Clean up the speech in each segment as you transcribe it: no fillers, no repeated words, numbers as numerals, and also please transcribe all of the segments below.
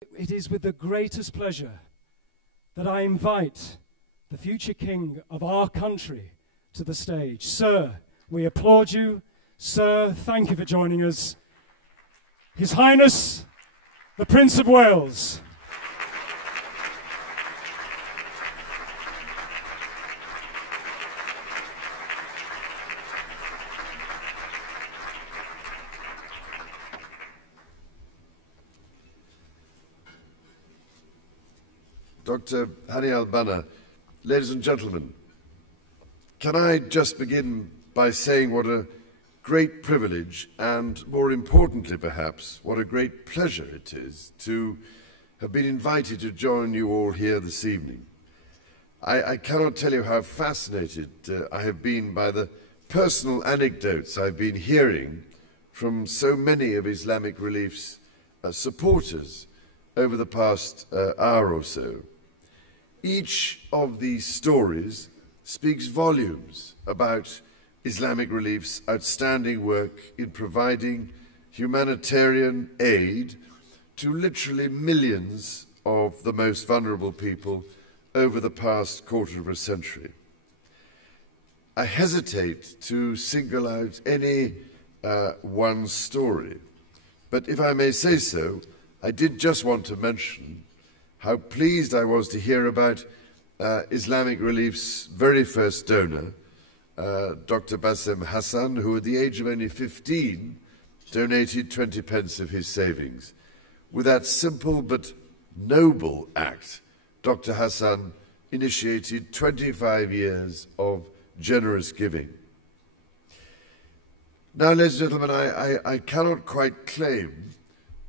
It is with the greatest pleasure that I invite the future king of our country to the stage. Sir, we applaud you. Sir, thank you for joining us. His Highness, the Prince of Wales. Dr. Hani al-Banna, ladies and gentlemen, can I just begin by saying what a great privilege and, more importantly perhaps, what a great pleasure it is to have been invited to join you all here this evening. I cannot tell you how fascinated I have been by the personal anecdotes I've been hearing from so many of Islamic Relief's supporters over the past hour or so. Each of these stories speaks volumes about Islamic Relief's outstanding work in providing humanitarian aid to literally millions of the most vulnerable people over the past quarter of a century. I hesitate to single out any one story, but if I may say so, I did just want to mention how pleased I was to hear about Islamic Relief's very first donor, Dr. Bassem Hassan, who at the age of only 15 donated 20 pence of his savings. With that simple but noble act, Dr. Hassan initiated 25 years of generous giving. Now, ladies and gentlemen, I cannot quite claim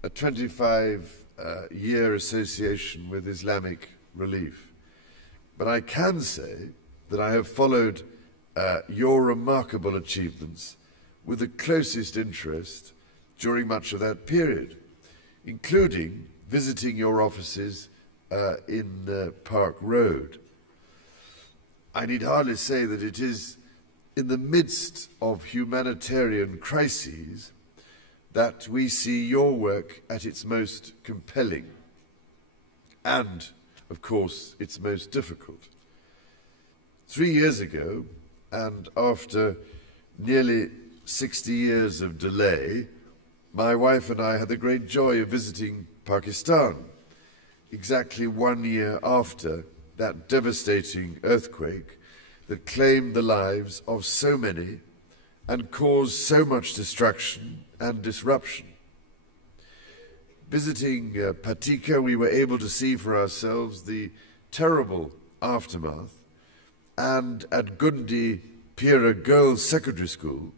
a 25-year association with Islamic Relief, but I can say that I have followed your remarkable achievements with the closest interest during much of that period, including visiting your offices in Park Road. I need hardly say that it is in the midst of humanitarian crises that we see your work at its most compelling and, of course, its most difficult. 3 years ago, and after nearly 60 years of delay, my wife and I had the great joy of visiting Pakistan, exactly 1 year after that devastating earthquake that claimed the lives of so many and caused so much destruction and disruption. Visiting Patika, we were able to see for ourselves the terrible aftermath, and at Gundi Pira Girls Secondary School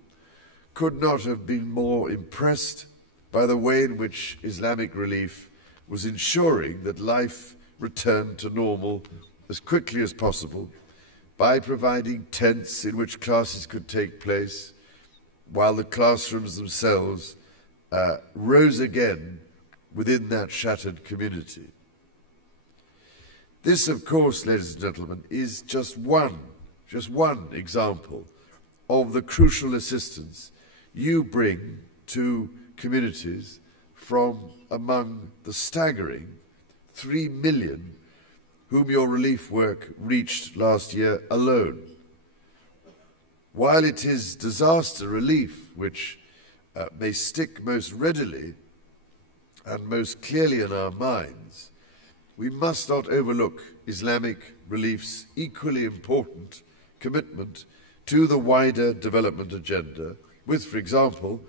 could not have been more impressed by the way in which Islamic Relief was ensuring that life returned to normal as quickly as possible by providing tents in which classes could take place, while the classrooms themselves rose again within that shattered community. This, of course, ladies and gentlemen, is just one example of the crucial assistance you bring to communities from among the staggering 3 million whom your relief work reached last year alone. While it is disaster relief which may stick most readily and most clearly in our minds, we must not overlook Islamic Relief's equally important commitment to the wider development agenda with, for example,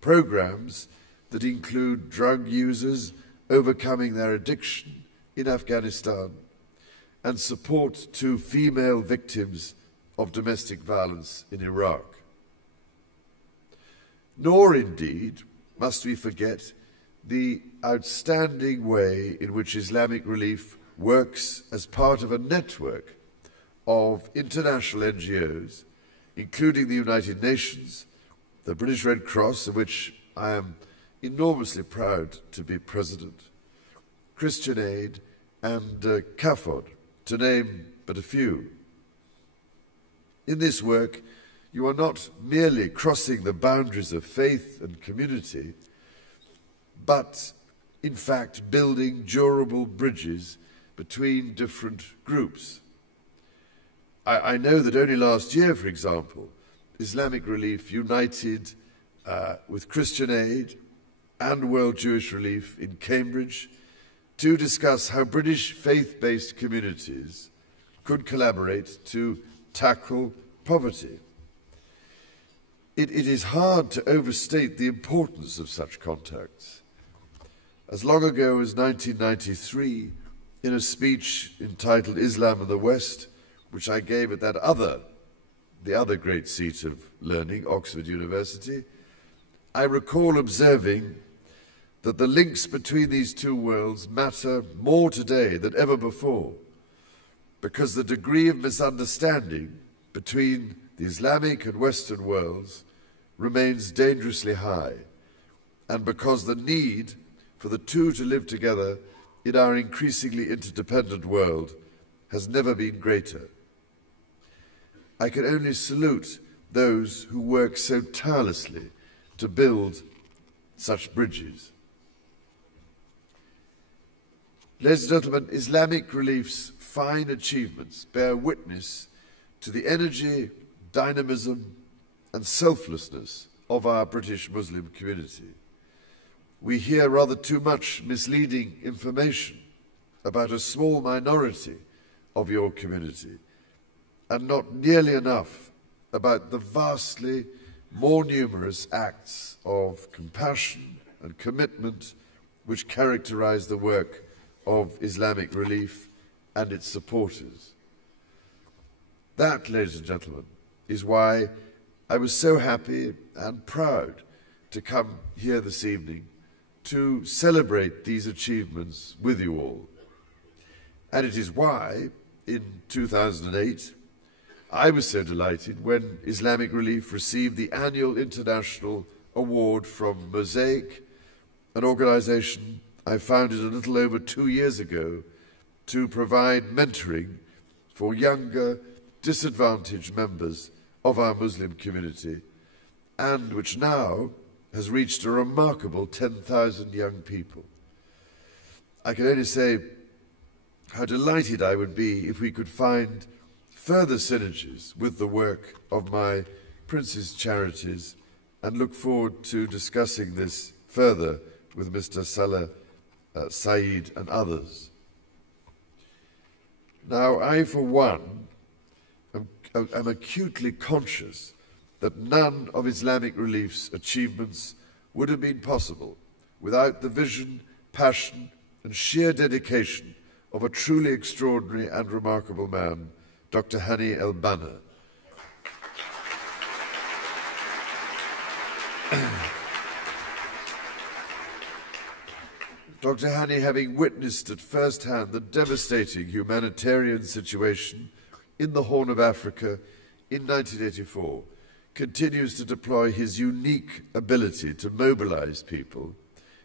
programs that include drug users overcoming their addiction in Afghanistan and support to female victims of domestic violence in Iraq. Nor, indeed, must we forget the outstanding way in which Islamic Relief works as part of a network of international NGOs, including the United Nations, the British Red Cross, of which I am enormously proud to be president, Christian Aid, and CAFOD, to name but a few. In this work, you are not merely crossing the boundaries of faith and community, but in fact, building durable bridges between different groups. I know that only last year, for example, Islamic Relief united with Christian Aid and World Jewish Relief in Cambridge to discuss how British faith-based communities could collaborate to tackle poverty. It is hard to overstate the importance of such contacts. As long ago as 1993, in a speech entitled Islam and the West, which I gave at the other great seat of learning, Oxford University, I recall observing that the links between these two worlds matter more today than ever before, because the degree of misunderstanding between the Islamic and Western worlds remains dangerously high, and because the need for the two to live together in our increasingly interdependent world has never been greater. I can only salute those who work so tirelessly to build such bridges. Ladies and gentlemen, Islamic Relief's fine achievements bear witness to the energy, dynamism, and selflessness of our British Muslim community. We hear rather too much misleading information about a small minority of your community, and not nearly enough about the vastly more numerous acts of compassion and commitment which characterize the work of Islamic Relief and its supporters. That, ladies and gentlemen, is why I was so happy and proud to come here this evening to celebrate these achievements with you all. And it is why, in 2008, I was so delighted when Islamic Relief received the annual international award from Mosaic, an organization I founded a little over 2 years ago to provide mentoring for younger, disadvantaged members of our Muslim community, and which now has reached a remarkable 10,000 young people. I can only say how delighted I would be if we could find further synergies with the work of my Prince's Charities, and look forward to discussing this further with Mr. Salah Saeed and others. Now, I, for one, am acutely conscious that none of Islamic Relief's achievements would have been possible without the vision, passion, and sheer dedication of a truly extraordinary and remarkable man, Dr. Hani El-Banna. Dr. Hani, having witnessed at first hand the devastating humanitarian situation in the Horn of Africa in 1984, continues to deploy his unique ability to mobilize people,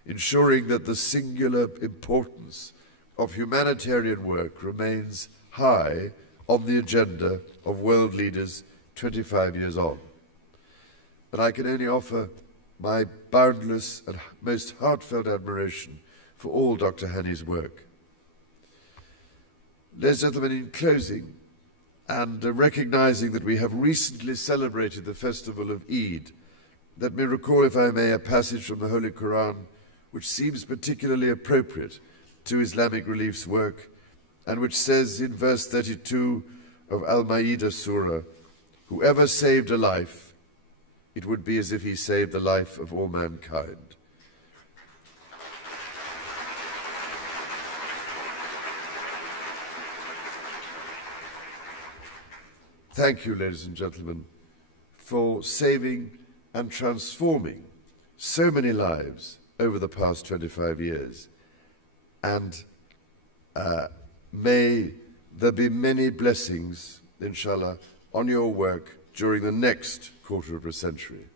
ensuring that the singular importance of humanitarian work remains high on the agenda of world leaders 25 years on. And I can only offer my boundless and most heartfelt admiration for all Dr. Hani's work. Ladies and gentlemen, in closing, and recognizing that we have recently celebrated the festival of Eid, let me recall, if I may, a passage from the Holy Quran which seems particularly appropriate to Islamic Relief's work, and which says in verse 32 of Al-Ma'idah Surah, "Whoever saved a life, it would be as if he saved the life of all mankind." Thank you, ladies and gentlemen, for saving and transforming so many lives over the past 25 years. And may there be many blessings, inshallah, on your work during the next quarter of a century.